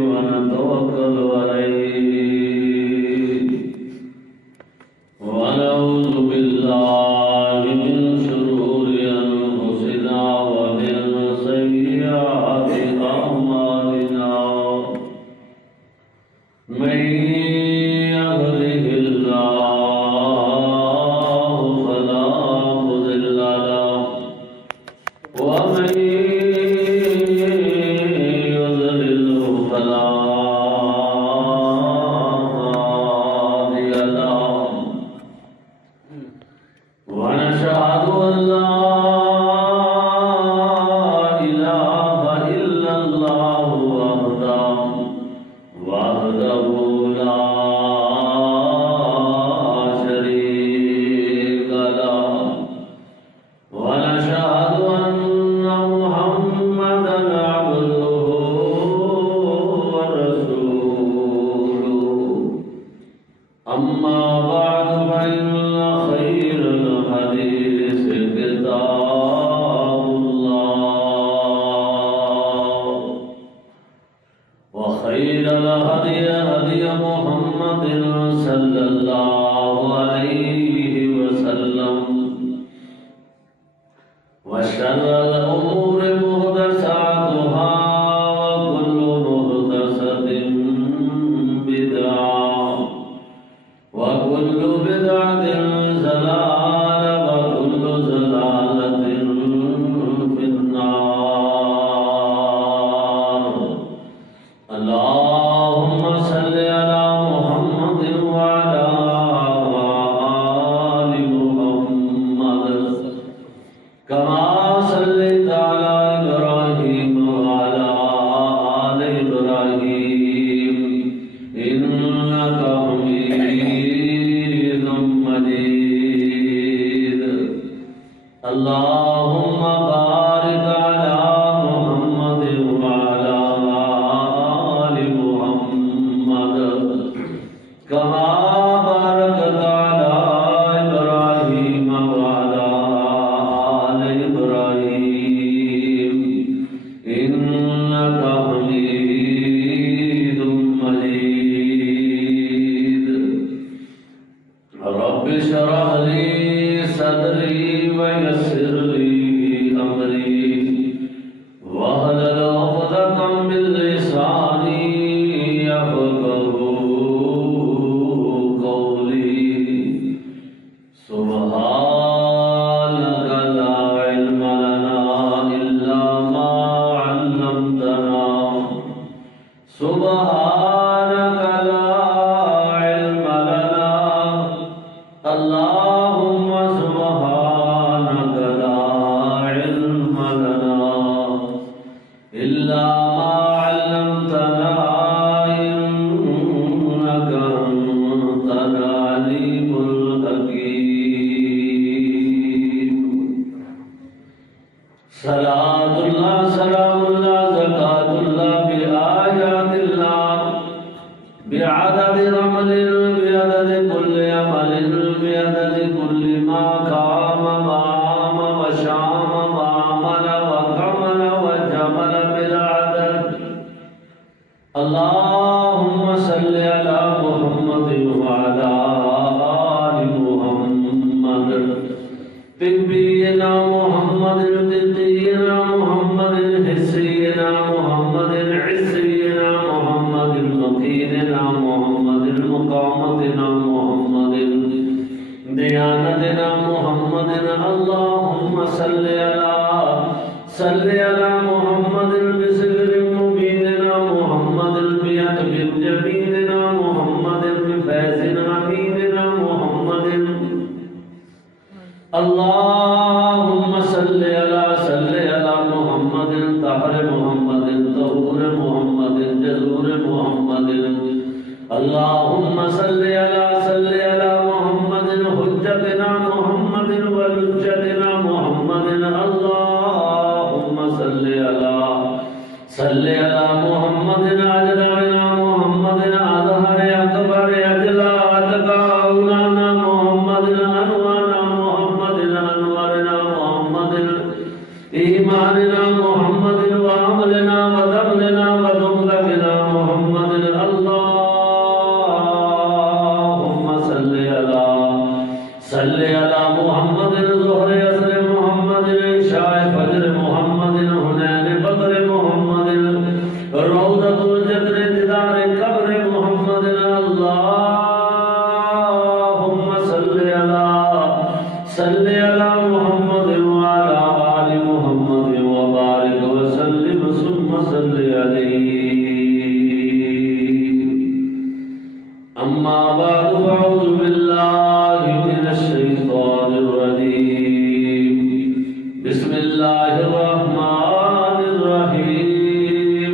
ونتوكل عليه ونعوذ بالله من شرور أنفسنا ومن سيئات أعمالنا من يهده الله فلا مضل له ومن يضلل فلا هادي له ونشهد أن لا إله إلا الله وحده لا شريك له ونشهد أن محمدا عبده ورسوله أما بعد فإن خير الحديث كتاب الله وخير الهدي هدي محمد صلى الله عليه وسلم وشر الأمور محدثاتها وكل محدثة بدعة وكل بدعة ضلالة وكل ضلالة في النار اللهم صل على محمد وعلى آل محمد كما صليت على إبراهيم وعلى آل إبراهيم إنك حميد مجيد اللهم بارك على محمد وعلى آل محمد كما باركت على إبراهيم وعلى آل إبراهيم إنك حميد مجيد رب اشرح لي صدري ويسر لي أمري واحلل عقدة من لساني يفقهوا قولي سبحانك لا علم لنا إلا ما علمتنا سبحانك لا علم لنا اللهم سبحانك لا علم لنا إلا ما علمتنا إنك أنت العليم الحكيم صلاة الله سلام الله زكاة الله بآيات الله بعدد رمل بعدد كل عمل بعدد كل ما قام وعام وشام وعمل وكمل وجمل بالعدد اللهم صل على محمد وعلى آل محمد طبينا محمد طبينا محمد حسينا محمد عسينا محمد مقيننا محمد مقامتنا محمد ديانتنا محمد اللهم صل على محمد بسر مبيننا محمد بيتب جميلنا محمد بفيزنا أميننا محمد اللهم صل على محمد طاهر محمد طهور محمد جزور محمد اللهم صل على محمد حجتنا محمد ولجتنا محمد اللهم صل على محمد أجلنا محمد أظهر أكبر أجلا أتقى أولانا محمد أنوانا محمد أنورنا محمد إيماننا محمد وعملنا ودمنا ودمنا العليم أما بعد فأعوذ بالله من الشيطان الرجيم بسم الله الرحمن الرحيم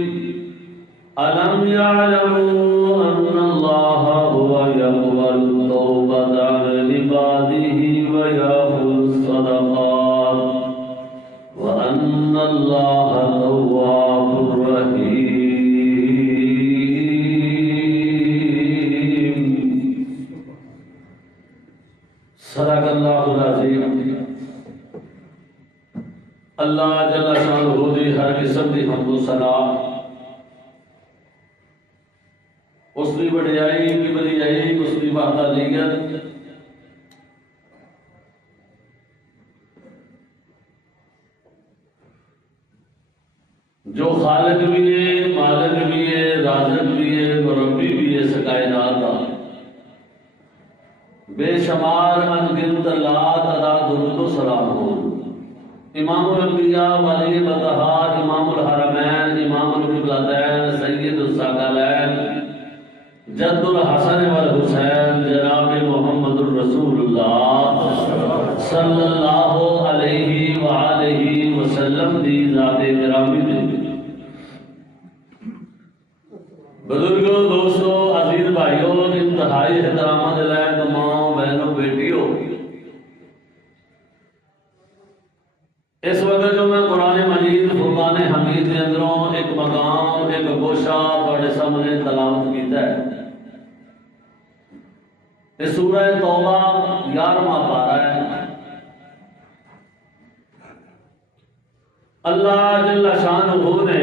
ألم يعلموا أن الله هو يقبل التوبة عن عباده ويأخذ الصدقات وأن الله تواب رحيم صدق اللہ العظیم۔ اللہ جل شانہ دی ہر قسم دی حمد و ثنا اس کی وڈیائی کی بدیائی اس کی وحدانیت جو خالق بھی ہے، مالک بھی ہے، رازق بھی ہے، مربی بھی ہے اس کائنات کا، بے شمار انگنت لات ادا درود و سلام ہو امام الانبیاء ولی الطہار امام الحرمین امام القبلتین سید الثقلین جد الحسن والحسین جناب محمد الرسول اللہ صلی اللہ علیہ وآلہ وسلم دی ذات گرامی دے بزرگوں، دوستوں، عزیز بھائیوں، انتہائی احترامات لائق تمام بہنوں بیٹیوں، اس وقت جو میں قرآن مجید فرقان حمید کے اندروں ایک مقام ایک گوشہ تھوڑے سامنے تلاوت کیتا ہے، یہ سورہ توبہ 11واں پارہ ہے۔ اللہ جل شانہ نے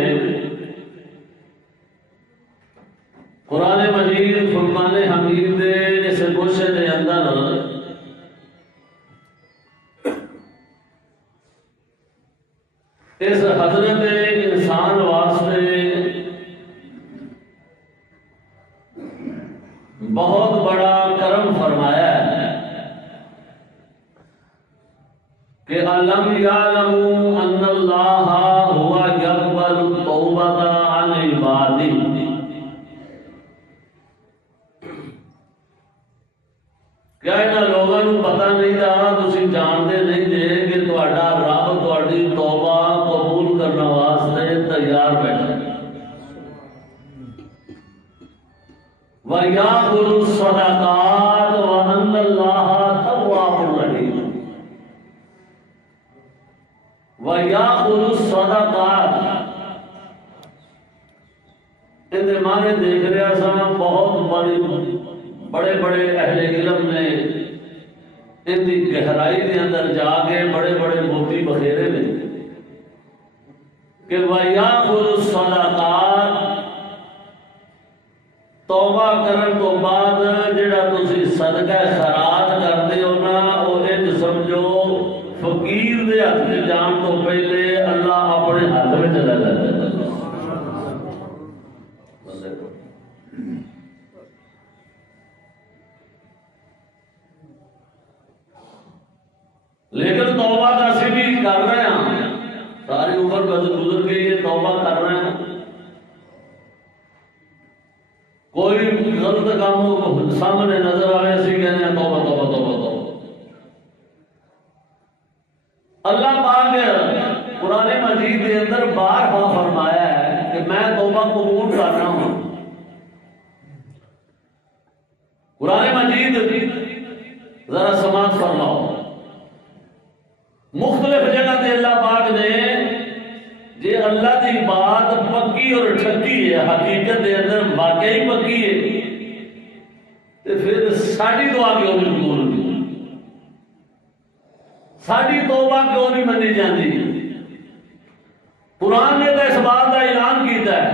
قرآن مجید فرقان حمید دے اس گوشے دے اندر اس حضرت انسان واسطے بہت بڑا کرم فرمایا ہے کہ علم یعلموا ان اللہ هو یقبل التوبۃ عن عبادہ، کیا انہاں لوگوں کو پتہ نہیں رہا، تسی جانتے نہیں جے کہ تہاڈا رب تہاڈی توبہ قبول کرنے واسطے تیار بیٹھا ہے۔ وَيَأْخُذُ الصَّدَقَاتِ وَأَنَّ اللَّهَ تَوَّابٌ رَحِيمٌ۔ وَيَأْخُذُ الصَّدَقَاتِ ان معنی دیکھ رہا سا، بہت بڑے بڑے اہل علم نے ان کی گہرائی کے اندر جا کے بڑے بڑے موتی بخیرے نے کہ وَيَأْخُذُ الصَّدَقَاتِ توبہ کرن تو بعد جڑا تسی صدقہ خیرات کرتے ہو نا، وہ انج سمجھو فقیر دے ہاتھ میں جان تو پہلے اللہ اپنے ہاتھ میں چلا جاتا ہے۔ لیکن توبہ کا اسی بھی کر رہے ہیں، ساری عمر گزر گئی ہے، توبہ کر رہے ہیں، کوئی غلط کام سامنے نظر آئے اسی کہنے ہیں توبہ توبہ توبہ توبہ۔ اللہ پاک قرآن مجید کے اندر بار بار فرمایا ہے کہ میں توبہ قبول کر رہا ہوں۔ قرآن مجید ذرا سماعت فرماؤ، مختلف جگہ تے اللہ پاک نے جی اللہ دی بات پکی اور ٹھکی ہے، حقیقت دے اندر واقعی پکی ہے، تے پھر ساری دعا کیوں نہیں قبول ہوتی، ساری توبہ کیوں نہیں منی جاتی؟ قرآن نے تو اس بات کا اعلان کیتا ہے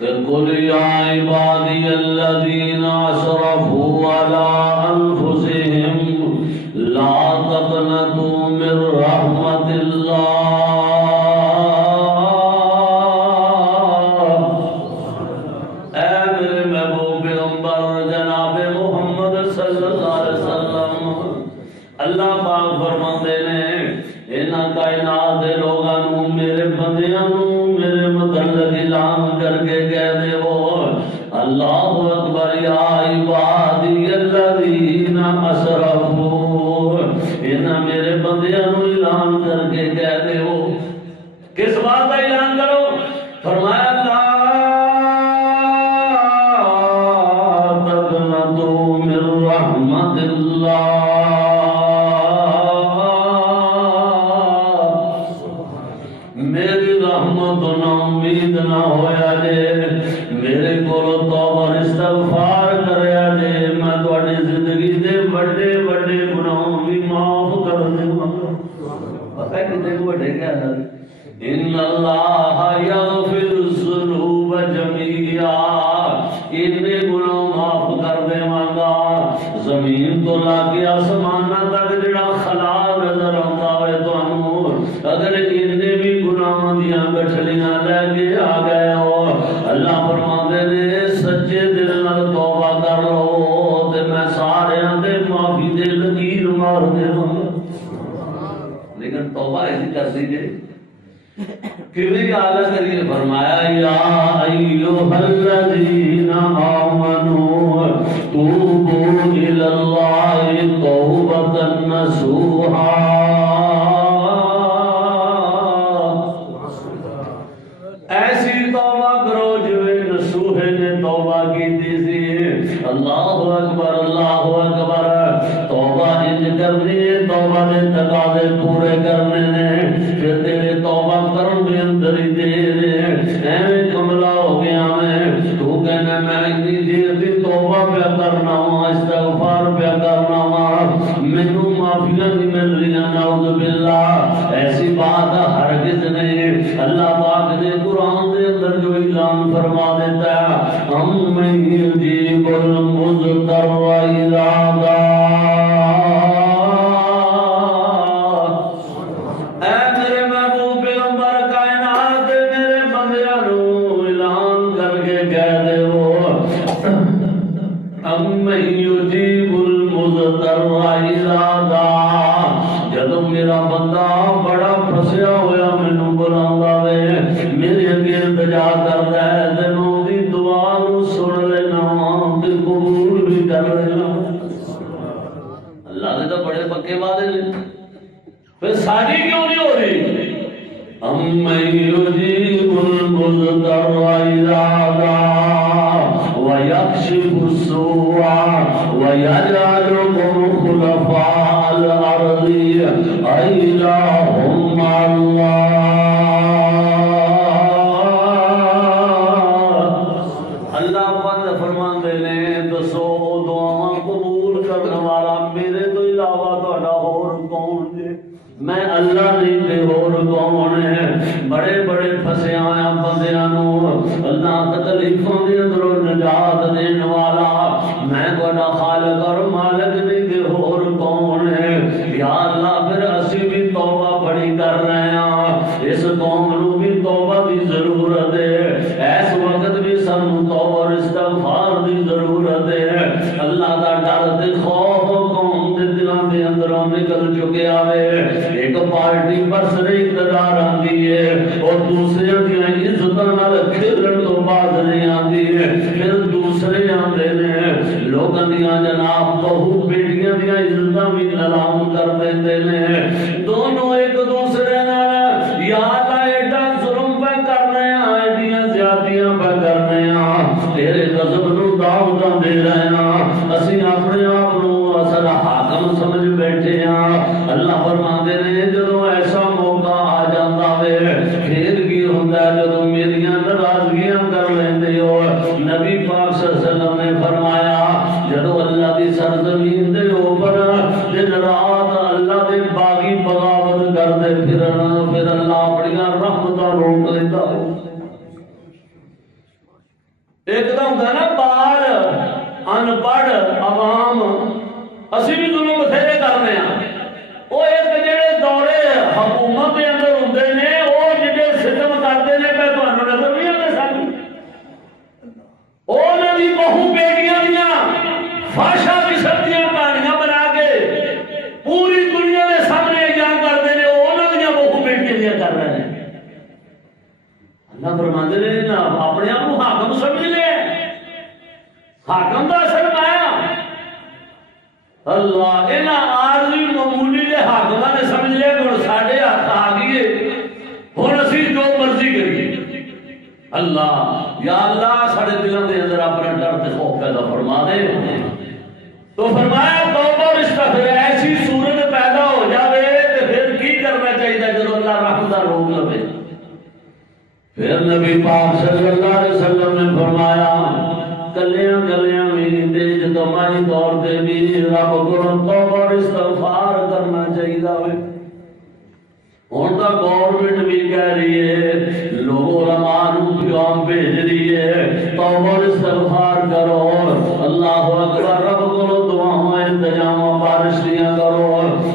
کہ قُلْ يَا عِبَادِيَ الَّذِينَ أَسْرَفُوا عَلَىٰ أَنفُسِهِمْ لَا تَقْنَطُوا مِن رَحْمَةِ اللَّهِ۔ اے میرے محبوب پیغمبر جناب محمد صلی اللہ علیہ وسلم، اللہ پاک فرماندے نے انہاں کائنات دے لوگاں نوں، میرے بندیاں نوں، میرے مطلب ہویا جے میرے کولو توبہ اور استغفار کریا جے میں تواڈی زندگی دے بڑے بڑے گناہوں بھی معاف کر دیواں پتہ ہے کتنے کو بڑے کیا ہے ان اللہ یغفر الذنوب جميعا اتنے گناہ معاف کر دیواں گا زمین تو لا کے آسمان تک جڑا خلا نظر آتا ہے تانوں اگر اتنے بھی گناہ دیاں گٹھلیاں لے کے آ گئے ہو اللہ فرماندے نے سچے دل نال توبہ کر لو تے میں سارے دے معافی دے لکیر مار دیواں لیکن توبہ ایسی کر دیجئے کبھی اعلیٰ کریے فرمایا یا ایوہ الذین آمنوا توبوا الی اللہ توبۃ نصوحا ایسی توبہ کرو جو نصوح نے توبہ کی تھی اللہ اکبر توبہ انج کرنی ہے توبہ نے تقاضے پورے کرنے نے پھر تیرے توبہ کرن دے اندر ہی دیر ایویں کملا ہو گیا میں تو کہنا میں اتنی دیر دی توبہ پہ کرنا ہوں استغفار پہ کرنا ہوں مینوں معافیاں نہیں مل رہی نعوذ باللہ ایسی بات ہرگز نہیں اللہ پاک نے قرآن دے اندر جو اعلان فرما دیتا ہے ہم میں یجیب المضطر اذا دعا جدو میرا بندہ بڑا پھسیا ہوا مینوں بلاوندا وے میرے اگے التجا کردا ہے تے میں اودی دعا نوں سن لینا تے قبول بھی کر لینا اللہ دے تو بڑے پکے وعدے نے پھر ساری کیوں نہیں ہو رہی اَمَّن يُجِيبُ الْمُضْطَرَّ إِذَا دَعَاهُ وَيَكْشِفُ السُّوءَ وَيَجْعَلُكُمْ خُلَفَاءَ الْأَرْضِ أَإِلَٰهٌ مَّعَ اللَّهِ اللہ پاک فرماندے نے دسو دعاواں قبول کرنے والا میرے تو علاوہ تہاڈا ہور کون ہے میں اللہ نہیں تے اور کون ہے بڑے بڑے پھسے آیا بندیاں نوں اللہ تکلیفاں دے اندروں نجات دین والا میں تہاڈا خالق اور مالک نہیں تے اور کون ہے یا اللہ پھر اسی بھی توبہ بڑی کر رہے ہیں اس قوم نوں بھی توبہ دی ضرورت ہے اس وقت بھی سانوں توبہ اور استغفار دی ضرورت ہے اللہ دا ڈر تے خوف قوم دے دلاں دے اندروں نکل چکے آوے ایک پارٹی بس رہی اقتدار آندی ہے اور دوسرے دیاں عزتاں نال کھیلن تو بعد نہیں آندی ہے پھر دوسرے آندے نے لوکاں دیاں جناب بہو بیٹیاں دیاں عزتاں بھی نیلام کر دیندے نے دونوں ایک دوسرے نال یا اللہ ایڈا ظلم پہ کر رہے ہیں ایڈیاں زیادتیاں پہ کر رہے ہیں تیرے غضب نوں دعوتاں دے رہے ہیں اسی اپنے آپ نوں اصل حاکم سمجھ بیٹھے ہیں اللہ فرماندے نے جدوں ایسا موقع آ جاندا وے پھر کی ہوندا ہے جدوں میریاں ناراضگیاں کر لیندے ہو نبی پاک صلی اللہ علیہ وسلم نے فرمایا جدوں اللہ دی سرزمین دے اوپر دن رات اللہ دے باغی بغاوت کردے پھرن پھر اللہ اپنی رحمتاں روک دیتا ایک دم ہوندا نا بال ان پڑھ عوام اسی بھی ظلم بتھیرے کرنے ہیں وہ ایک جڑے دورے حکومت کے اندر ہوندے نے وہ جڑے ستم کرتے ہیں پہ تانوں نظر نہیں آتے سانوں انہاں دی بہو بیٹیاں دیاں فحشا قسم دیاں کہانیاں بنا کے پوری دنیا کے سامنے بیان کرتے ہیں وہ انہاں دیاں بہو بیٹیاں دیاں کر رہے ہیں اللہ فرماندے نے نا اپنے آپ کو حاکم سمجھ لے حاکم دا اثر پایا اللہ انہاں عارضی معمولی دے حاکماں نے سمجھ لیا کہ ہن ساڈے ہاتھ آ گئی ہن اسی جو مرضی کریے اللہ یا اللہ ساڈے دلاں دے اندر اپنا ڈر تے خوف پیدا فرما دے تو فرمایا توبہ اور استغفار ایسی صورت پیدا ہو جاوے تے پھر کی کرنا چاہیے جب اللہ رحمت دا روک لے پھر نبی پاک صلی اللہ علیہ وسلم نے فرمایا کلیاں کلیاں میری تیج دمائی دور دے بھی رب کو توبہ اور استغفار کرنا چاہیے ہوئے. ہوں تو گورنمنٹ بھی کہہ رہی ہے، لوگ علماء نو پیغام بھیج رہی ہے توبہ اور استغفار کرو، اللہ اکبر، رب کو دعاواں انتظام بارش دیاں کرو،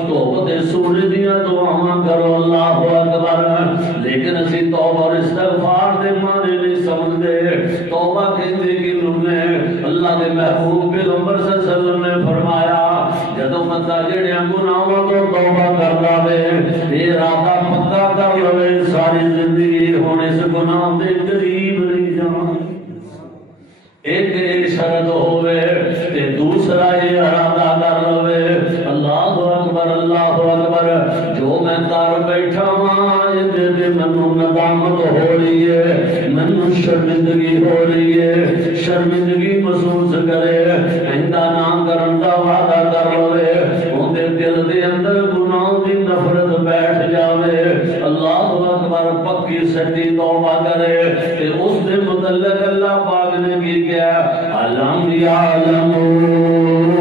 توبہ تے سورج دیاں دعاواں کرو، اللہ اکبر. لیکن اسی توبہ اور استغفار دے معنی نہیں سمجھدے. توبہ کہندے کہ نے اللہ دے محبوب پیغمبر صلی اللہ علیہ وسلم نے فرمایا جدوں بندہ جڑیاں گناہاں تو توبہ کردا وے، ارادہ پکا کر لوے ساری زندگی ہن اس گناہ دے قریب نہیں جانا. ایک شرط ہوے تے دوسرا یہ ارادہ کر لوے اللہ اکبر اللہ اکبر، جو میں کر بیٹھا ہاں تے مینوں ندامت ہو رہی ہے، مینوں شرمندگی ہو رہی ہے، شرمندگی محسوس کرے، آئندہ نہ کرن دا وعدہ کر لوے، اودے دل دے اندر گناہ دی نفرت بیٹھ جاوے، اللہ اکبر، پکی سچی توبہ کرے تے اس دے متعلق اللہ پاک نے بھی کیا علم یعلمون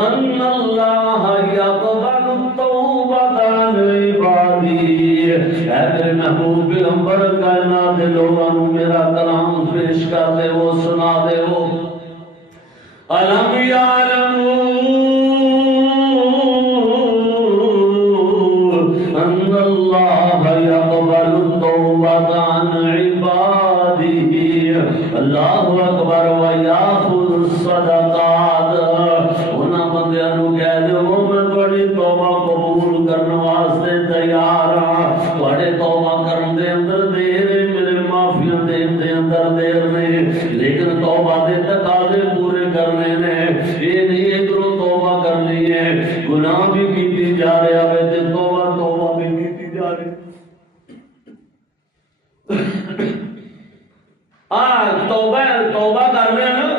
ان اللہ یقبل التوبۃ عن عبادی. اے میرے محبوب پیغمبر کائنات دے لوگوں میرا کلام پیش کر دے، وہ سنا دے. وہ علم یعلمون ان اللہ یقبل التوبۃ عن عبادی، اللہ اکبر، ویاخذ الصدقات. انہاں بندیاں نو کہہ دو میں تہاڈی توبہ قبول کرن واسطے تیار ہاں، تہاڈے توبہ کرن دے اندر دیر ہے، میرے معافیاں دین دے اندر دیر نہیں، لیکن توبہ دے تقاضے پورے کرنے نے. یہ نہیں ادھروں توبہ کرنی ہے، گناہ بھی کیتی جا رہا ہے تے توبہ بھی کیتی جا رہی. توبہ کر رہے ہیں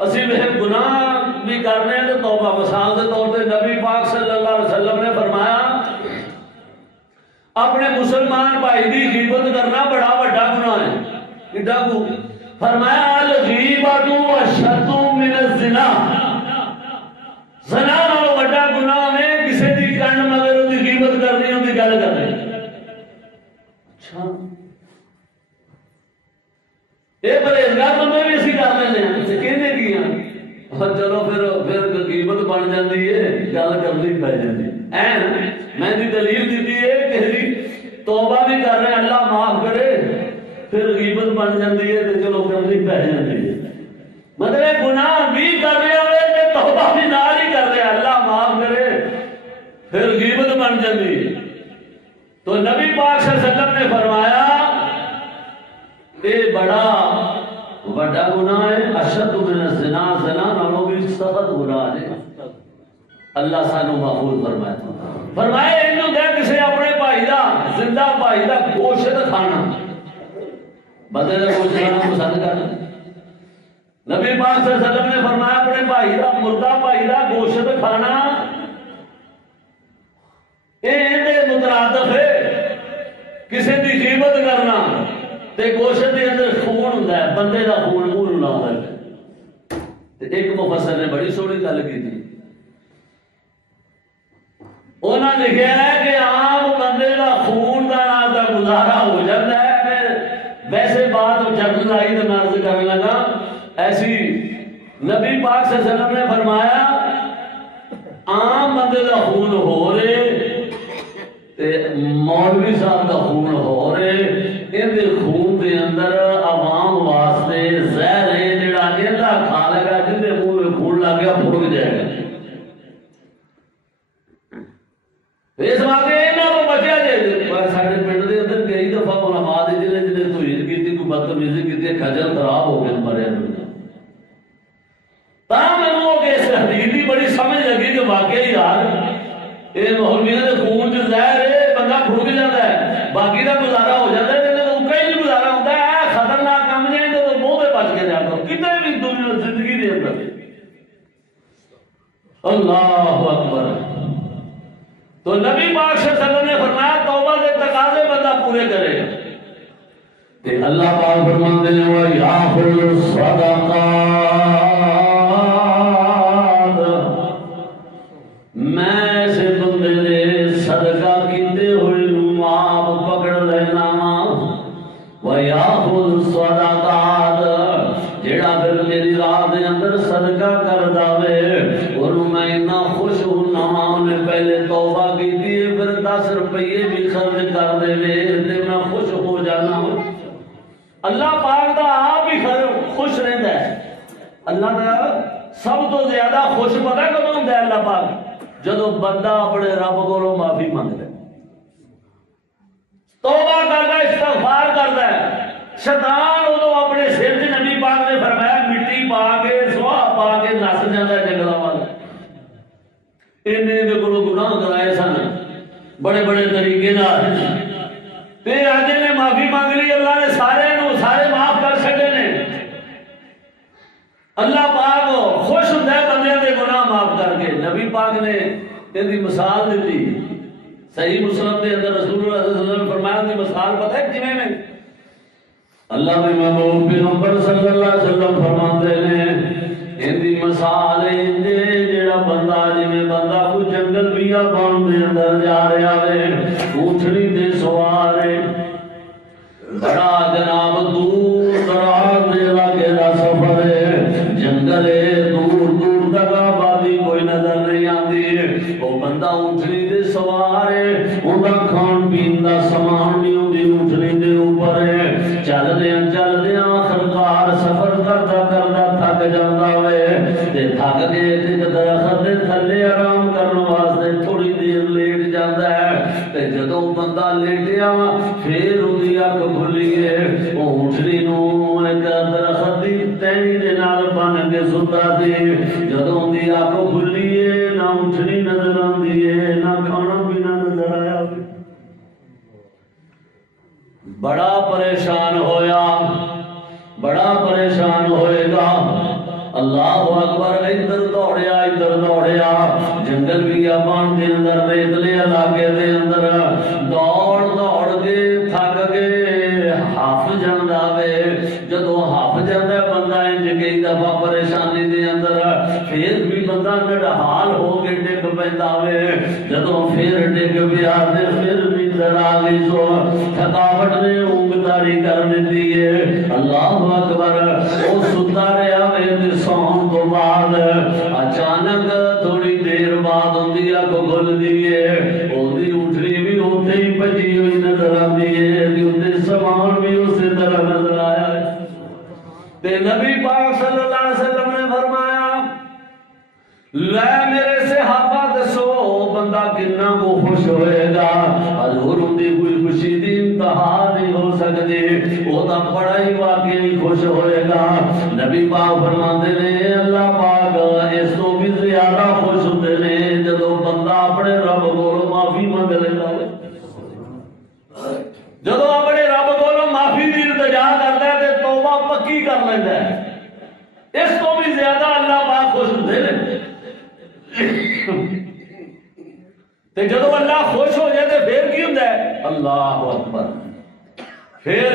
اسی گناہ بھی کر رہے ہیں تو توبہ. مثال کے طور پہ نبی پاک صلی اللہ علیہ وسلم نے فرمایا اپنے مسلمان بھائی کی غیبت کرنا بڑا بڑا گناہ ہے. فرمایا الغیبۃ اشد من الزنا، زنا نالوں بڑا گناہ ہے کسی دی کنڈ مگر اس کی غیبت کرنی، اس کی گل کرنی. اچھا یہ پرہیزگار بندے بھی اسی کر لینے ہیں، کہنے کی ہیں چلو پھر غیبت بن جاتی ہے، گل کرنی پی جاتی ہے. میں دی دلیل دیتی ہے کہ توبہ بھی کر رہے اللہ معاف کرے، پھر غیبت بن جاتی ہے تو چلو کرنی پی جاتی ہے. مطلب گناہ بھی کر رہے ہوئے توبہ بھی نال ہی کر رہے اللہ معاف کرے، پھر غیبت بن جاتی ہے. تو نبی پاک صلی اللہ علیہ وسلم نے فرمایا یہ بڑا گناہ ہے، اشد من الزنا، زنا نالوں بھی سخت گناہ ہے. اللہ سانو محفوظ فرمائے انہوں دے کسی اپنے بھائی دا زندہ بھائی دا گوشت کھانا، بندے دا گوشت کھانا پسند کرنا. نبی پاک صلی اللہ علیہ وسلم نے فرمایا اپنے بھائی دا مردہ بھائی دا گوشت کھانا یہ مترادف ہے کسی دی غیبت کرنا تے گوشت دے اندر خون ہوندا ہے، بندے دا خون منہ نوں لاوندا ہے. ایک مفسر نے بڑی سونی گل کیتی، انہاں لکھیا ہے کہ عام بندے دا خون دا نال دا گزارا ہو جاتا ہے. ویسے بات جنرل آئی تو میں عرض کرنے لگا ایسی نبی پاک صلی اللہ علیہ وسلم نے فرمایا عام بندے دا خون ہو رہے تے مولوی صاحب دا خون ہو رہے، ان دے خون دے اندر عوام واسطے زہر ہے جڑا ایندا کھا لے گا جن دے منہ میں خون لگ گیا پھڑک جائے گا. اس واسطے انہاں کو بچیا جائے. ساڈے پنڈ دے اندر کئی دفعہ علماء دے جنہیں توہین کیتی، کوئی بدتمیزی کیتی، کھجل خراب ہو کے مرے. مینوں اس حدیث کی بڑی سمجھ لگی کہ واقعی یار یہ مولویاں دے خون چ زہر ہے، بندہ پھڑک جاتا ہے، باقی کا گزارا ہو جاتا ہے. کئی گزارا ہوتا ہے خطرناک کام جائے تو منہ پہ بچ کے جا کر کتنے بھی دنیا زندگی دے اندر. اللہ اکبر. تو نبی پاک صلی اللہ علیہ وسلم نے فرمایا توبہ کے تقاضے بندہ پورے کرے تے اللہ پاک فرماتے ہیں وَيَأْخُذُ الصَّدَقَاتِ میں ایسے بندے دے صدقہ کیتے ہوئے معاف پکڑ لینا وَيَأْخُذُ الصَّدَقَاتِ جیڑا پھر میری راہ دے اندر صدقہ کر داوے اور میں اتنا خوش ہونا انہیں پہلے توبہ کی تھی پھر 10 روپیے بھی خرچ کر دے تے میں خوش ہو جانا ہوں اللہ پاک دا آپ ہی خوش رہتا ہے اللہ دا سب تو زیادہ خوش پتہ کدوں ہوندا ہے اللہ پاک جدوں بندہ اپنے رب کولوں معافی منگدا ہے توبہ کردا ہے استغفار کردا ہے شیطان ادو اپنے سر سے نبی پاک نے فرمایا مٹی پا کے سواہ پا کے نس جاتا ہے جنگلاں وال انہیں کو گناہ کرائے سن بڑے بڑے طریقے نال تے اج نے معافی مانگ لی اللہ نے سارے معاف کر چھڈے نے اللہ پاک خوش ہوندا ہے بندے دے گناہ معاف کر کے نبی پاک نے ان دی مثال دیتی صحیح مسلم دے اندر رسول اللہ صلی اللہ علیہ وسلم نے فرمایا کہ مثال پتہ ہے کیویں میں اللہ نے محبوب پیغمبر صلی اللہ علیہ وسلم فرماتے ہیں ان دی مثال جیڑا بندہ جویں بندہ کوئی جنگل بیابان دے اندر جا رہا ہے اونٹنی تے سوار ہے بڑا جناب دور دراز دے علاقے دا سفر ہے جنگل ہے دور دور تک آبادی کوئی نظر نہیں آتی وہ بندہ اونٹنی تے سوار ہے اوندا کھان پین دا سامان بھی اوندی اونٹنی دے اوپر ہے چل دیا آخرکار سفر کرتا تھک جاتا ہوئے تے تھک کے درخت دے تھلے آرام کرنے واسطے تھوڑی دیر لیٹ جاتا ہے تے جدوں بندہ لیٹیا پھر اودی اکھ کھلی ہے او اونٹنی نوں ایک درخت دی ٹہنی دے نال بن کے ستا سی جدوں دی اکھ کھلی ہے نہ اونٹنی نظر آندی ہے نہ کھانا پینا نظر آیا بڑا پریشان ہوئے گا اللہ اکبر ادھر دوڑیا جنگل بیابان دے اندر ریتلے علاقے دے اندر دوڑ کے تھک کے ہف جاندا وے جدوں ہف جاندا بندہ انج کئی دفعہ پریشانی دے اندر پھر بھی بندہ نڈھال ہو کے ڈگ پیندا وے جدوں پھر ڈگ پیا تے پھر بھی ذرا گئی سو تھکاوٹ نے اونگ تاری کر دیتی ہے اللہ اکبر او ستا رہیا وے تے سون تو بعد اچانک تھوڑی دیر بعد ہوندی اکھ کھل دی ہے اودی اونٹنی بھی اوتھے ہی بھجی ہوئی نظر آندی ہے تے اوتے سامان بھی اسی طرح نظر آیا ہے تے نبی پاک صلی اللہ علیہ وسلم نے فرمایا لے میرے صحابہ دسو بندہ کتنا کو خوش ہوئے گا حضور دی کوئی خوشی دی انتہا نہیں ہو سکتی وہ تو بڑا ہی واقعی خوش ہوئے گا نبی پاک فرماتے نے اللہ پاک اس تو بھی زیادہ خوش ہوتے نے جدو بندہ اپنے رب کو معافی مانگ لیتا ہے جدو اپنے رب کو معافی دی التجا کرتا ہے تے توبہ پکی کر لیتا ہے اس تو بھی زیادہ اللہ پاک خوش ہوتے ہیں جدو اللہ خوش ہو جائے تو پھر کی ہوتا ہے اللہ اکبر پھر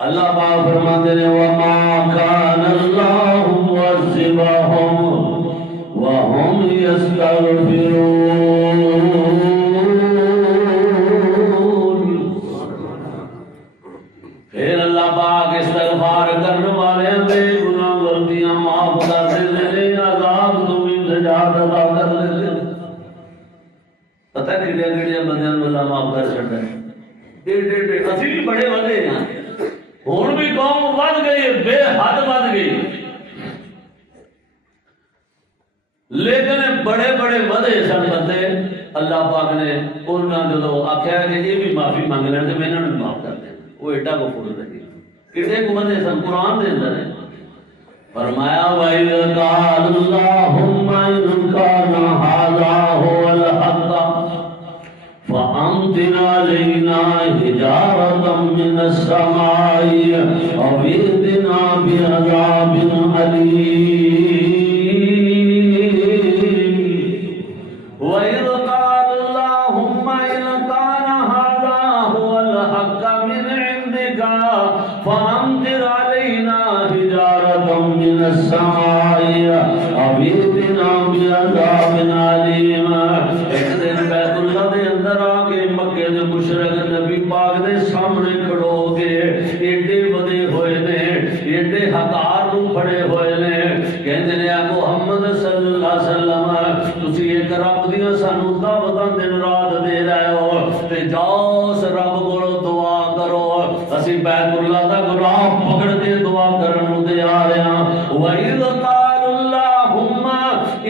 اللہ پاک فرماتے ہیں وَمَا كَانَ اللَّهُ مُعَذِّبَهُمْ وَهُمْ يَسْتَغْفِرُونَ پھر اللہ پاک استغفار کرنے والے بے گناہ غلطیاں معاف کر دیتے ہیں عذاب تو بھی نجات عطا کر دیتے ہیں پتہ کہڑے بندے اللہ معاف کر چڑھتا ہے اسی بھی بڑے بندے ہیں ہوں بھی قوم بڑھ گئی بے حد بڑھ گئی لیکن بڑے بڑے وڈے سن بندے اللہ پاک نے انہوں نے جدو آخیا کہ یہ بھی معافی مانگ لیں تو میں انہوں نے معاف کر دیں وہ ایڈا کو فور رہی کتنے کو بندے سن قرآن دے اندر ہے فرمایا وَإِذْ قَالَ اللَّهُمَّ إِنْ كَانَ هَذَا هُوَ الْحَقَّ فَأَمْطِرْ عَلَيْنَا حِجَارَةً مِّنَ السَّمَاءِ أَوْ ائْتِنَا بِعَذَابٍ أَلِيمٍ وَإِذْ قَالَ فامطر علینا حجارۃ من السماء او ائتنا بعذاب علیم۔ ایک دن بیت اللہ دے اندر آ کے مکے دے مشرک نبی پاک دے سامنے کھڑو گے، ایڈے ودے ہوئے نے، ایڈے ہتھار نو پھڑے ہوئے نے، کہندے نے محمد صلی اللہ علیہ وسلم تسی ایک رب دیاں سانو دعوتاں دن رات دے رہے ہو، تے جاؤ اس رب کولوں دعا کرو، اسی بیت اللہ دا غلام پکڑ کے دعا کرن نوں تے آ رہے ہاں۔ وَإِذْ قَالُوا اللَّهُمَّ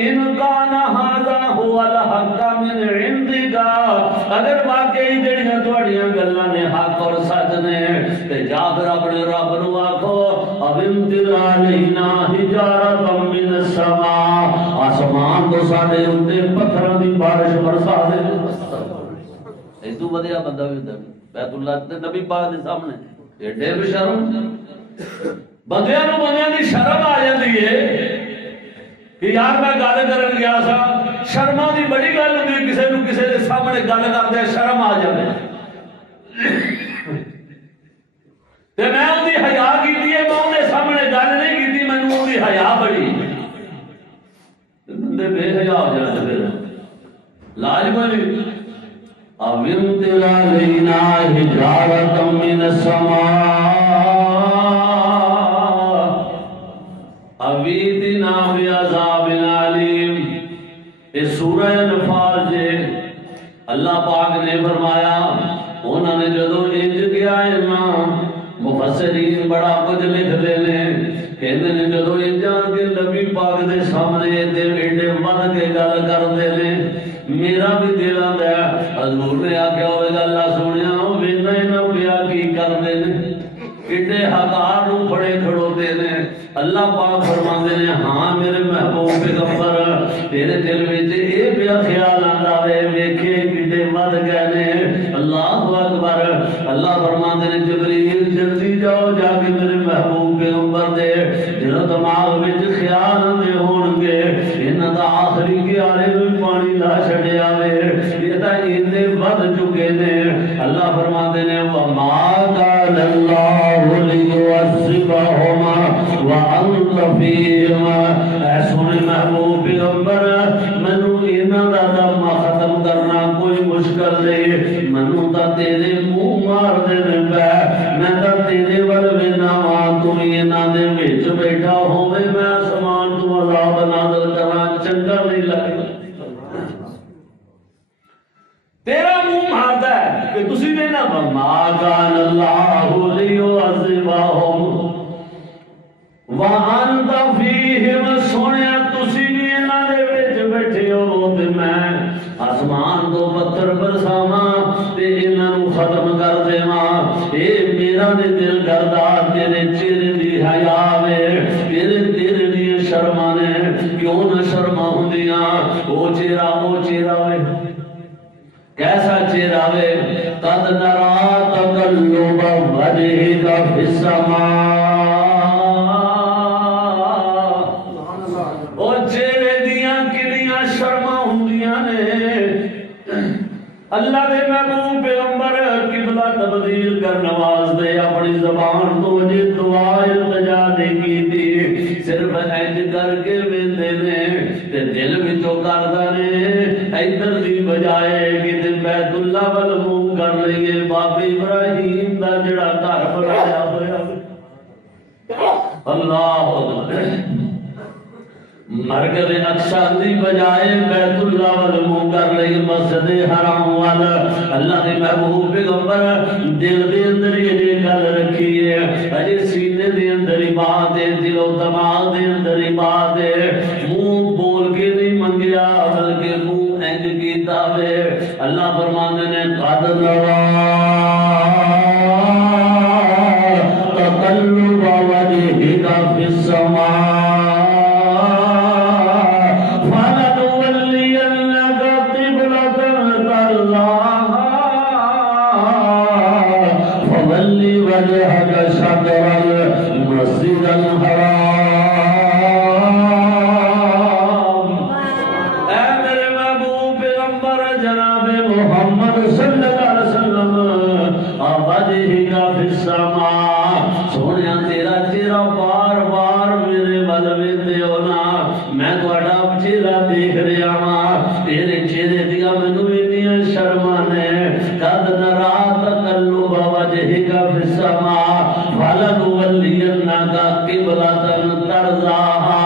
إِنْ كَانَ هَذَا هُوَ الْحَقَّ مِنْ عِنْدِكَ، اگر واقعی جڑیاں تہاڈیاں گلاں نے حق اور سچ نے تے جا پھر اپنے رب نوں آکھو امطر علینا حجارۃ من السماء، آسمان تو ساڈے اوتے پتھراں دی بارش برسا دے۔ اے تو ودیا بندہ وی ہوندا بیت اللہ تے نبی پاک دے سامنے ایڈے بشرم بندیاں نوں بندیاں دی شرم آ جاندی ہے کہ یار میں گل کرن گیا سا، شرما دی بڑی گل ہوندی کسے نوں کسے دے سامنے گل کردے شرم آ جاوے تے میں اون دی حیا کیتی ہے، میں اون دے سامنے گل نہیں کیتی، مینوں اون دی حیا بڑی بندے بے حیا ہو جاندے پھر لاج کوئی نہیں۔ امطر علینا حجارۃ من السماء او ائتنا بعذاب علیم۔ یہ سورہ انفال جے اللہ پاک نے فرمایا، انہوں نے جدو انج کیا ہے نا، مفسرین بڑا کچھ لکھ دے نے، کہندے نے جدو انجان کے نبی پاک دے سامنے تے ایڈے ود کے گل کردے نے، میرا بھی دل آندا ہے حضور نے آکھیا ہوئے گا اللہ سونیا وینا نہ پیا کی کردے نے، ایڈے ہزار نوں بڑے کھڑوتے نے۔ اللہ پاک فرماندے نے ہاں میرے محبوب پیغمبر تیرے دل وچ اے پیا خیال آندا ہے ویکھے کڈے ود گئے نے۔ اللہ اکبر۔ اللہ فرماندے نے جبریل جلدی جاؤ جا کے میرے محبوب پیغمبر دے جڑا دماغ وچ خیال آندے ہون گے انہاں دا آخری گیارے وچ پانی لا چھڈیا وے، یہ تاں اینے ود چکے نے۔ اللہ فرماندے نے وما کان اللہ لیعذبہم وانت فیہم، اے سونے محبوب پیغمبر مینوں انہاں دا دم ختم کرنا کوئی مشکل نہیں، مینوں تاں تیرے منہ مار دینے پے، میں تاں تیرے ول وینا واں تو انہاں دے وچ بیٹھا ہووے میں آسمان تو عذاب نازل کراں چنگا نہیں لگدا۔ تیرا منہ مارتا ہے کہ تسی نے نا وما کان اللہ لیعذبہم وانت فیہم، سونیا تسی بھی انہاں دے وچ بیٹھے ہو تے میں آسمان تو پتھر برساواں تے انہاں نوں ختم کر دیواں۔ اے میرا دے دل کردا تیرے چہرے دی حیا وے، تیرے دی شرما نے، کیوں نہ شرما ہوندیاں؟ او چہرہ وے کیسا چہرہ وے، قد نرا تقلب وجہک فی السماء، او چہرے دیاں کنیاں شرما ہوندیاں نے۔ اللہ دے محبوب پیغمبر قبلہ تبدیل کر نواز دے اپنی زبان تو جی دعا التجا نہیں کیتی، صرف اینج کر کے ویندے نے تے دل وچوں کردا نے ادھر دی بجائے کہ بیت اللہ ول منہ کر لئیے بابے ابراہیم دا جڑا گھر بنایا ہویا۔ اللہ اکبر۔ مرکز اقصی دی بجائے بیت اللہ ول منہ کر لئی مسجد حرام والا۔ اللہ دے محبوب پیغمبر دل دے اندر یہ گل رکھی ہے، اجے سینے دے اندر ہی بات ہے، دل و دماغ دے اندر ہی بات ہے، منہ بول کے نہیں منگیا بلکہ منہ انج کیتا وے۔ اللہ فرماندے نے قد نرا تقلب وجہک فی السماء محمد صلی اللہ علیہ وسلم وجہک فی السماء، سونے تیرا چہرہ بار بار میرے ول ویندے ہو نا میں تہاڈا چہرہ دیکھ رہا ہاں تیرے چہرے دیا مینوں اینیاں شرماں نے قد نرا تقلب وجهك في السماء فلنولينك قبلة ترضاها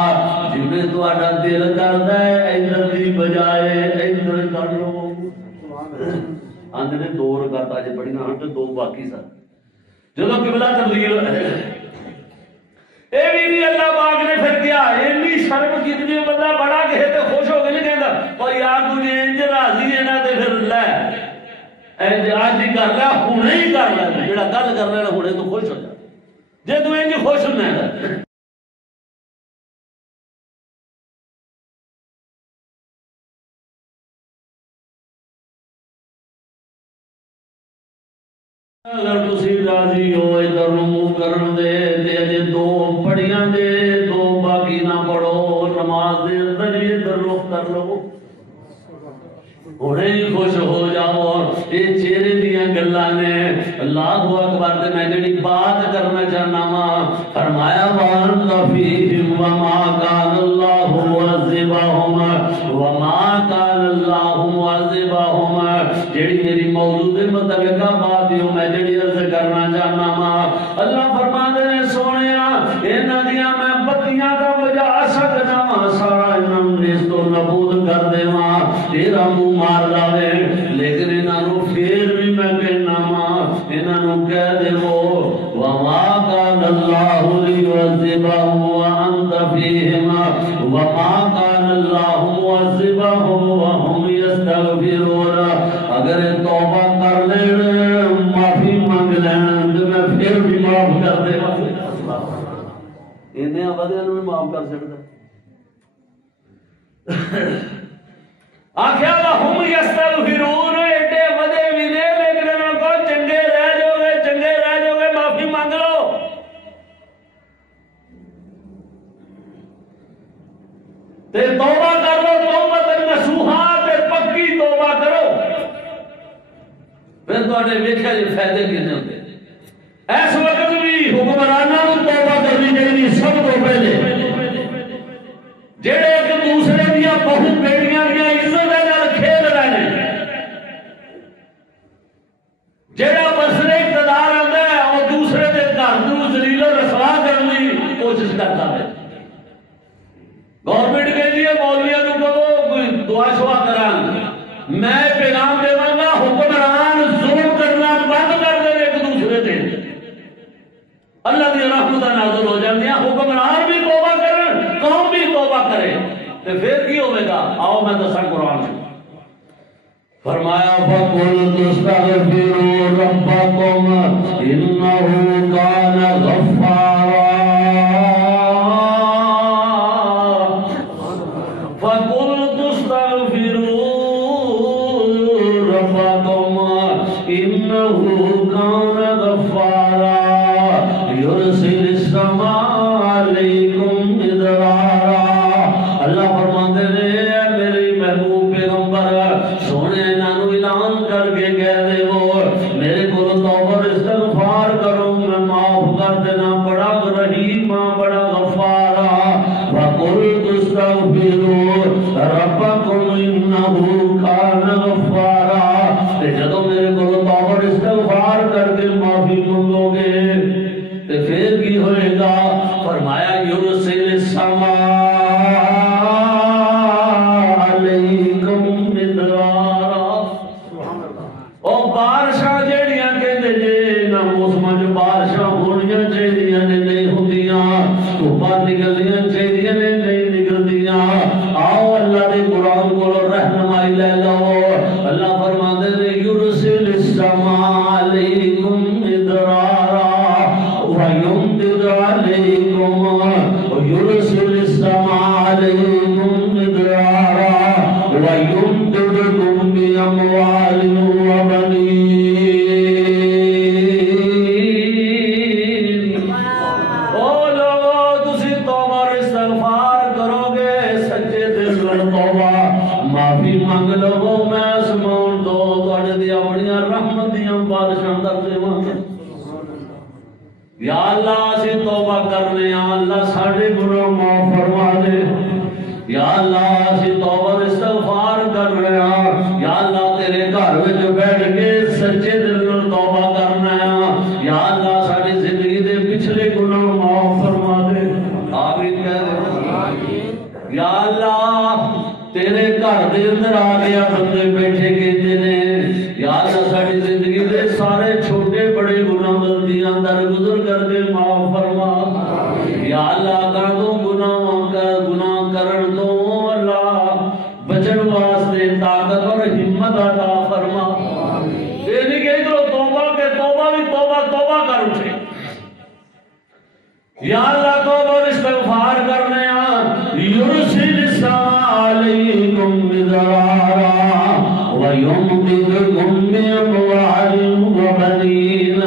جویں تہاڈا دل کردا ہے ادھر دی بجائے ادھر کر لو آندے نے 2 رکعتاں اج پڑھیاں ہن تے 2 باقی سن جدوں قبلہ تبدیل اے بھی اللہ پاک نے پھر کیا اینی شرم کتنی بندہ بڑا کہے تے خوش ہو کے نہیں کہندا او یار تجھے انج راضی ہے نا تے پھر لے اے آج ہی کر لے ہنے ہی کر لے جڑا گل کر لینا ہنے تو خوش ہو جا جے تو انج خوش ہونا ہے اگر تسی راضی ہو ادھر منہ کرن دے تے اجے 2 پڑھیاں دے 2 باقی نہ پڑھو نماز دے اندر یہ ادھر رخ کر لو ہونے ہی خوش ہو جاؤ یہ چہرے دیاں گلاں نے اللہ اکبر تے میں جڑی بات کرنا چاہنا وا فرمایا وان فیہم وما کان اللہ معذبہم وما کان اللہ معذبہم جڑی میری موضوع دے مطابق بات ہے میں جڑی عرض کرنا چاہنا وا اللہ فرماندے نے سونیا انہاں دیاں میں بتیاں دا بجا سکدا وا سارا انہاں نیز تو نابود کر دیواں تیرا منہ مار لاوے لیکن انہاں نو پھر بھی میں کہنا وا انہاں نو کہہ دیو وما کان اللہ لیعذبہم وانت فیہم وما کان اللہ معذبہم وہم یستغفرون اگر توبہ کر لین معافی مانگ لین تو میں پھر بھی معاف کر دے انہیں آبادیاں نے معاف کر سکتا آخیا وہم یستغفرون ایڈے ودے بھی دے لیکن انہوں کو چنگے رہ جاؤ گے معافی مانگ لو تے توبہ کر لو توبہ نصوحا تے پکی توبہ کرو پھر تواڈے ویکھیا جی فائدے کتنے ہوندے اس وقت بھی حکمراناں نوں توبہ کرنی چاہیے سب تو پہلے جڑے ایک دوسرے دیاں بہو بیٹیاں دیاں عزت نال کھیل رہے ہیں جڑا بسرے اقتدار آندا ہے اور دوسرے دے گھر نوں ذلیل و رسوا کرنے کی کوشش کرتا ہے گورنمنٹ کہندی ہے مولویاں نوں کہو کوئی دعا شوا کران میں پیغام دیواں گا حکمران ظلم کرنا بند کر دے ایک دوسرے تے اللہ دی رحمت نازل ہو جاندیاں حکمران بھی توبہ کرن قوم بھی توبہ کرے تے پھر کی ہوے گا آؤ میں دساں قرآن سے فرمایا فَقُلْ تُسْتَغْفِرُوا رَبَّكُمْ إِنَّهُ كَانَ غَفَّارًا فَقُلْ تُسْتَغْفِرُوا رَبَّكُمْ إِنَّهُ كَانَ غَفَّارًا يُرْسِلِ السَّمَاءَ عَلَيْكُمْ مِدْرَارًا اللہ فرماتے ہیں میرے محبوب پیغمبر سونے نانو اعلان کر کے کہہ دے وہ میرے کو توبہ استغفار کرو میں معاف کر دینا بڑا رحیم بڑا غفار فقل تستغفروا ربکم انہو کان غفارا جدو میرے کو توبہ استغفار کر کے معافی منگو گے تو پھر کی ہوئے گا فرمایا یرسل السماء نکلدیاں چاہیے نہیں نکلدیاں آؤ اللہ دے قرآن کو رہنمائی لے لو اللہ فرماتے ہیں یرسل السماء علیکم مدرارا ویمدد علیکم یرسل السماء علیکم مدرارا ویمددکم باموال وبنین توبہ یا اللہ اسی توبہ کرنے اللہ ساڑھے گناہ معاف فرما دے یا اللہ اسی توبہ استغفار کر رہے ہیں یا اللہ تیرے گھر میں جو بیٹھ کے سچے دل میں توبہ کرنا ہے یا اللہ ساڑھی زندگی دے پچھلے گناہ معاف فرما دے آمین کہہ دے یا اللہ تیرے گھر دے اندر آگیا بندے بیٹھے کہتے نے یا اللہ ساڑھی زندگی دے سارے چھوٹے بڑے گناہ غلطیاں در گزر کر کے معاف فرما یا اللہ کر دو گناہ کرن دو اللہ بچن واسطے طاقت اور ہمت عطا فرما یہ نہیں کہ ادھر توبہ کے توبہ بھی توبہ کر اٹھے یا اللہ توبہ اور استغفار کرنے یرسل السماء علیکم مدرارا وَيُمْدِدْكُمْ بِأَمْوَالٍ وَبَنِينَ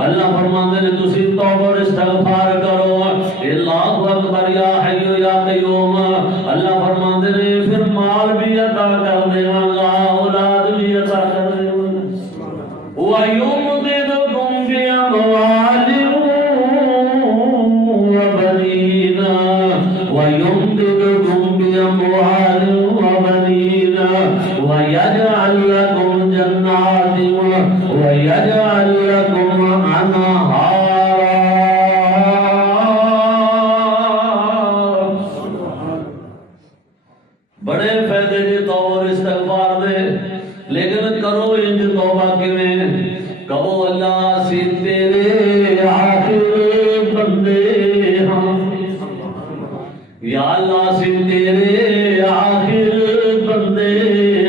اللہ فرماندے نے تسی توبہ اور استغفار کرو اللہ اکبر یا حی یا قیوم اللہ فرماندے نے پھر مال بھی عطا کر دے گا اولاد بھی عطا کر دے گا وَيُمْدِدْكُمْ بِأَمْوَالٍ وَبَنِينَ وَيُمْدِدْكُمْ بِأَمْوَالٍ وَبَنِينَ وَيَجْعَلْ لَكُمْ جَنَّاتٍ وَيَجْعَلْ لَكُمْ أَنْهَارًا بڑے فائدے جی توبہ اور استغفار دے لیکن کرو انج توبہ کیویں کہو اللہ سی تیرے آخر بندے ہاں یا اللہ سی تیرے آخر بندے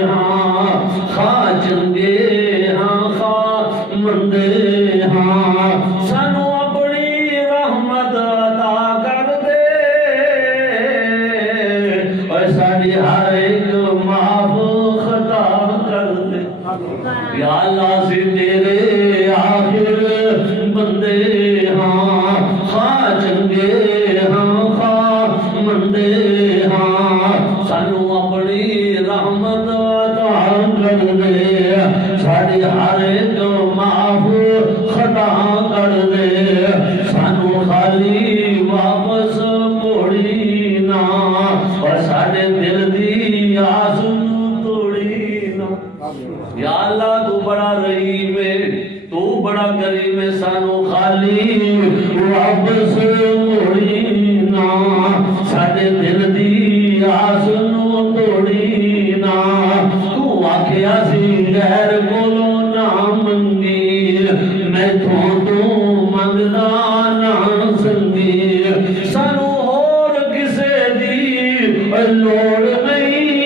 ہاں خواہ چنگے ہاں خواہ مندے ہاں سانو اپنی رحمت عطا کر دے اور ساڑی ہر ایک معاف خطا کر دے یا اللہ سے تیرے آخر بندے ہاں خواہ چنگے ہاں خواہ مندے ہاں سانو اپنی رحمت عطا کر دے ساڑی ہر ایک معاف خطا کر دے سانو خالی واپس موڑی نا اور ساڑے دل دی آس توڑی نا یا اللہ تو بڑا رحیم ہے تو بڑا کریم ہے سانو خالی واپس موڑی نا ساڑے دل دی آس توڑی نا تو آکھیا سی غیر کولو نہ منگی میں تو منگدا نہ سنگی سانو اور کسے دی لوڑ نہیں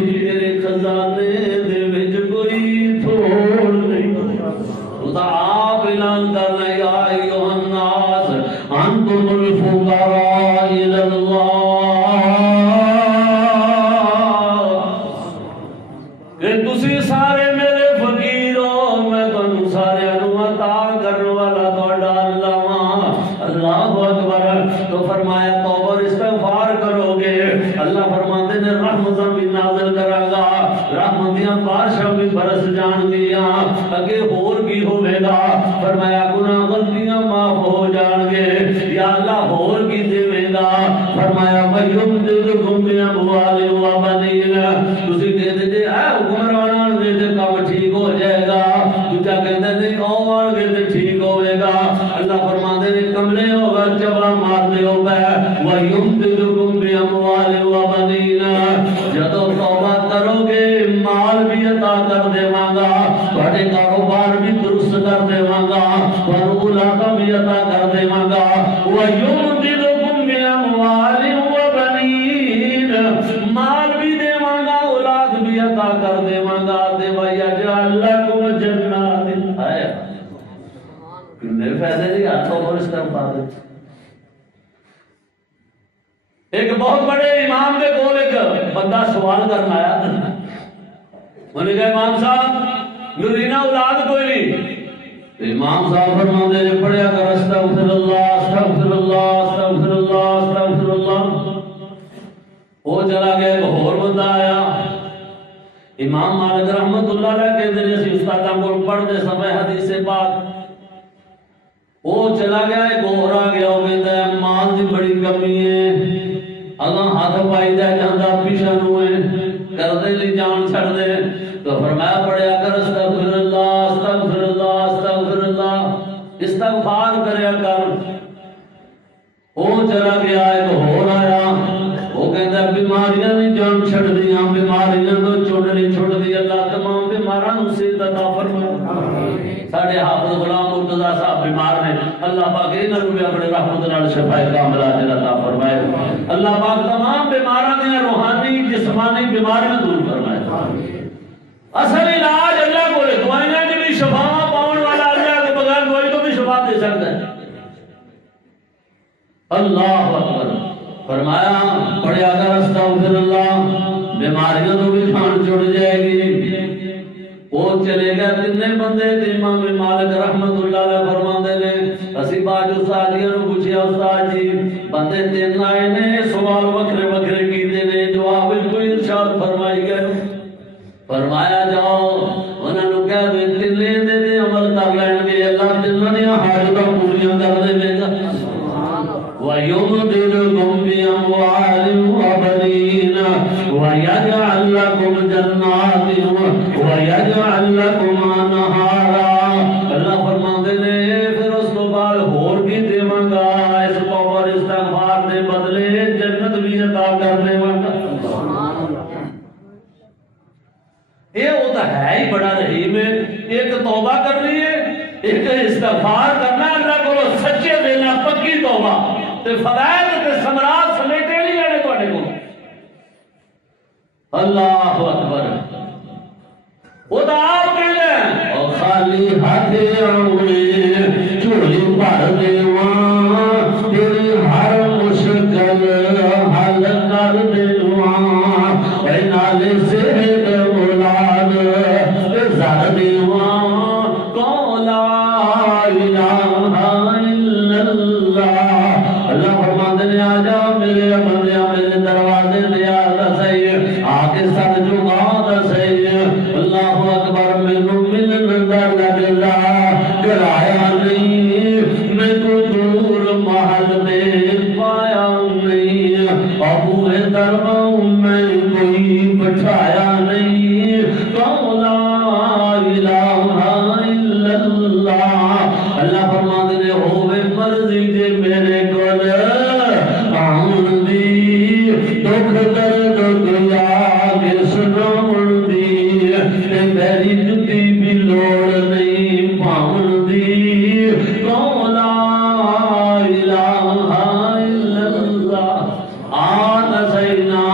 تیرے خزانے دے وچ کوئی تھوڑ نہیں خدا آپ اعلان کرنا یا ایھا الناس انتم الفقراء الی اللہ کہ تسی سارے میرے فقیر ہو میں تانوں سارے عطا کرنے والا تہاڈا اللہ اکبر تو فرمایا توبہ اور استغفار کرو گے اللہ فرماتے نے رحمت بھی نازل کرے گا رحمتیاں بارشاں بھی برس جان گیاں اگے ہور کی ہوے گا فرمایا گناہ غلطیاں معاف ہو جان گے یا اللہ ہور کی دے گا فرمایا وَيُمْدِدْكُمْ بِأَمْوَالٍ وَبَنِينَ تسی کہتے جے اے حکمراناں دے تے کام ٹھیک ہو جائے گا دوجا کہندے نہیں آون گے تے ٹھیک ہوے گا اللہ فرماندے نے کملے ہوگا چبلا مار دے ہوگا وَيُمْدِدْكُمْ بِأَمْوَالٍ وَبَنِينَ جدو توبہ کرو گے مال بھی عطا کر دے گا تہاڈے کاروبار بھی درست کر دے گا اور اولاد بھی عطا کر دے گا وَيُمْدِدْكُمْ بِأَمْوَالٍ وَبَنِينَ مال بھی دے گا اولاد بھی عطا کر دے گا دے وَيَجْعَلْ لَكُمْ جَنَّاتٍ آیا کتنے فائدے جی ہاتھ توبہ اور استغفار دے ایک بہت بڑے امام دے کول ایک بندہ سوال کرنا آیا انہوں نے کہا امام صاحب نرینہ اولاد کوئی نہیں امام صاحب فرماندے نے پڑھیا کر استغفر اللہ استغفر اللہ استغفر اللہ استغفر اللہ وہ چلا گیا ایک اور بندہ آیا امام مالک رحمت اللہ علیہ کہتے ہیں اسی استاداں کو پڑھ دے سمے حدیث پاک وہ چلا گیا ایک اور آ گیا وہ کہتا ہے مال کی بڑی کمی ہے اللہ ہاتھ پائی دے جاندہ پیچھے نو ہے کردے لی جان چھڑ دے تو فرمایا پڑھیا کر استغفر اللہ استغفر اللہ استغفر اللہ استغفار کریا کر وہ چلا گیا ایک اور آیا وہ کہتا ہے بیماریاں نہیں جان چھڑ دیا بیماریاں تو چھوڑ نہیں چھوڑ دی اللہ تمام بیماراں نصیب عطا فرمائے ساڑھے حافظ غلام مرتضیٰ صاحب بیمار نے اللہ پاک انہاں نوں بھی اپنے رحمت نال شفا کاملہ عطا فرمائے اللہ پاک تمام بیماراں دی روحانی جسمانی بیماریاں دور فرمائے اصل علاج اللہ کو دعائیں دی بھی شفا پاؤن والا اللہ کے بغیر دوائی تو بھی شفا دے سکتا ہے اللہ اکبر فرمایا پڑھیا کر استغفر اللہ بیماریاں تو بھی جان چھوڑ جائے گی وہ چلے گا تینے بندے امام مالک رحمت اللہ علیہ فرماندے نے اسی باج استاد جی نوں پوچھیا استاد جی بندے تین آئے نے سوال وکھرے وکھرے کیتے نے جواب کوئی ارشاد فرمائی گئے فرمایا جاؤ انہاں نوں کہہ دے تینے دے عمل کر لین گے اللہ تیناں دی حاجتاں پوریاں کر دے گا وَيُمْدِدْكُمْ بِأَمْوَالٍ وَبَنِينَ وَيَجْعَلْ لَكُمْ جَنَّاتٍ وَيَجْعَلْ لَكُمْ أَنْهَارًا اللہ فرماندے نے پھر اس تو بعد اور بھی دیواں گا اس توبہ استغفار دے بدلے جنت بھی عطا کر دیواں گا یہ وہ تو ہے ہی بڑا رحیم ہے ایک توبہ کرنی ہے ایک استغفار کرنا اللہ کو سچے دینا پکی توبہ تے فضائل تے ثمرات سمیٹے نہیں جانے تواڈے کو اللہ اکبر وہ تو آپ کہندے ہیں او خالی ہاتھ آوے چولی بھر دیواں تیری ہر مشکل حل کر دیواں اے نالے صحت اولاد زار دیواں کو لا الہ الا اللہ اللہ فرماتے ہیں آجا میرے بندیاں میرے دروازے دے آ صحیح آگے سر جھکا دا صحیح اللہ اکبر مینوں ملن دا لگلا کرایا نہیں میں تو دور محل میں پایا نہیں ابو درباں میں کوئی بٹھایا نہیں لا الہ الا اللہ اللہ فرماتے ہیں ہوے مرضی جے میرے کول آن دی دکھ درد دیا کے سناون دی تے میری جتی بھی لوڑ نہیں پاون دی لا الہ الا اللہ آن سینا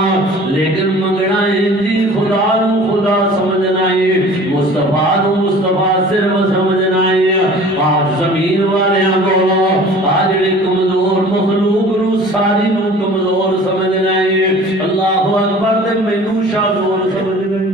لیکن منگنا ہے جی خدا نو خدا سمجھنا ہے مصطفیٰ نو مصطفیٰ صرف سمجھنا ہے آج زمین والے کو آج کمزور مخلوق نو ساری نو کمزور سمجھنا ہے اللہ اکبر تے مینوں شادور سمجھنا ہے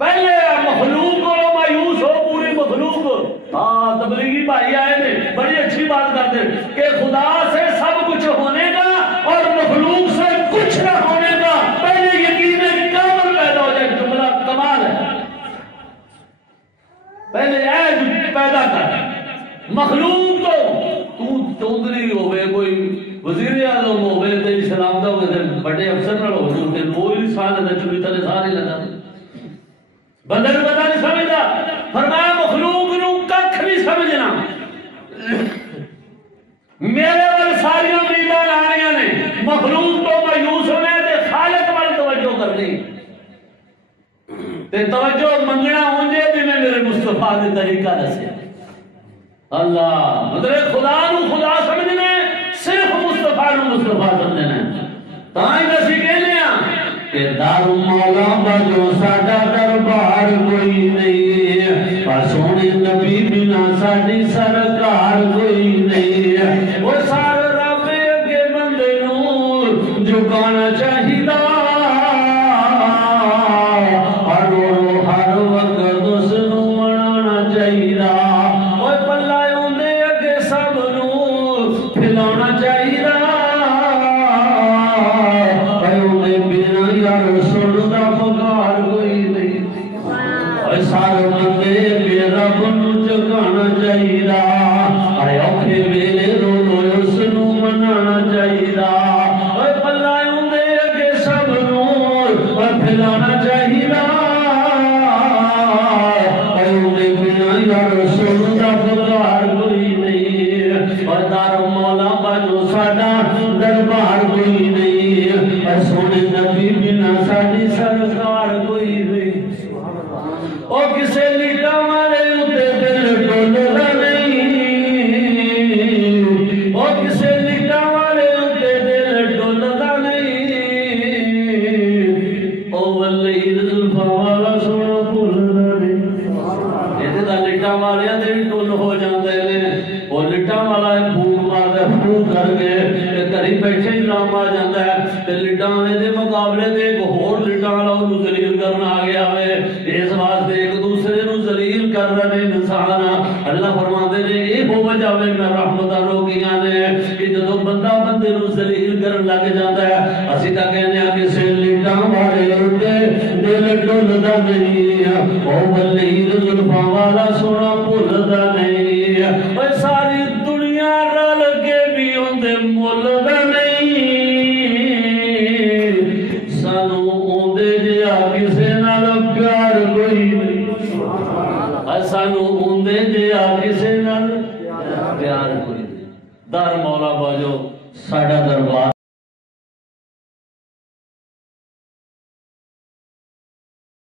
پہلے مخلوق کو مایوس ہو پوری مخلوق ہاں تبلیغی بھائی آئے نے بڑی اچھی بات کرتے کہ خدا سے سب کچھ ہونے کا اور مخلوق سے کچھ نہ ہونے کا پہلے یقین کامل پیدا ہو جائے جملہ کمال ہے پہلے عیب پیدا کر مخلوق تو چودھری ہوئے کوئی وزیر اعظم ہوئے تے اسلام دا ہوئے بڑے افسر نہ ہوئے تے کوئی سال ہے چوری تلے سارے لگا بندے کو پتہ نہیں سمجھتا فرمایا مخلوق نو ککھ نہیں سمجھنا میرے وال ساری امیداں لانیاں نے مخلوق تو مایوس ہونے تے خالق وال توجہ کرنی تے توجہ منگنا ہونجے بھی میں میرے مصطفیٰ دے طریقہ دسے اللہ مطلب خدا نو خدا سمجھنا صرف مصطفیٰ نو مصطفیٰ سمجھنا تائیں دسی کہنے ہیں کہ دار مولا بجو ساڈا دربار کوئی نہیں اور سونے نبی بنا ساڈی سرکار کوئی نہیں وہ سارے رب اگے بندے نو جھکانا چاہیدا ہر ہر وقت اس نو منانا چاہیدا اوے پلا اوندے اگے سب نو پھلاونا چاہیدا سارے بندے میرا بنو چکانا چاہیے کرتے ہیں وہ لٹاں والا پھوک مارتا پھوک کر کے گھری بیٹھے ہی رام آ جاتا ہے تے لٹاں دے مقابلے دے ایک ہور لٹاں والا انہوں ذلیل کرنا آ گیا ہوئے اس واسطے ایک دوسرے نو ذلیل کر رہے انسان اللہ فرماتے ہیں اے ہو وجہ میں رحمتاں روکیاں نے کہ جدوں بندہ بندے نو ذلیل کرن لگ جاتا ہے اسی تا کہنے ہیں کسے لٹاں والے لٹے دل ڈولدا نہیں او ولی زلفاں والا سونا بھولدا نہیں اوے ساری دنیا رل کے بھی اوندے مولدا نہیں سانو اوندے جیا کسے نال پیار کوئی نہیں سانو اوندے جیا کسے نال پیار کوئی نہیں در مولا باجو ساڈا دربار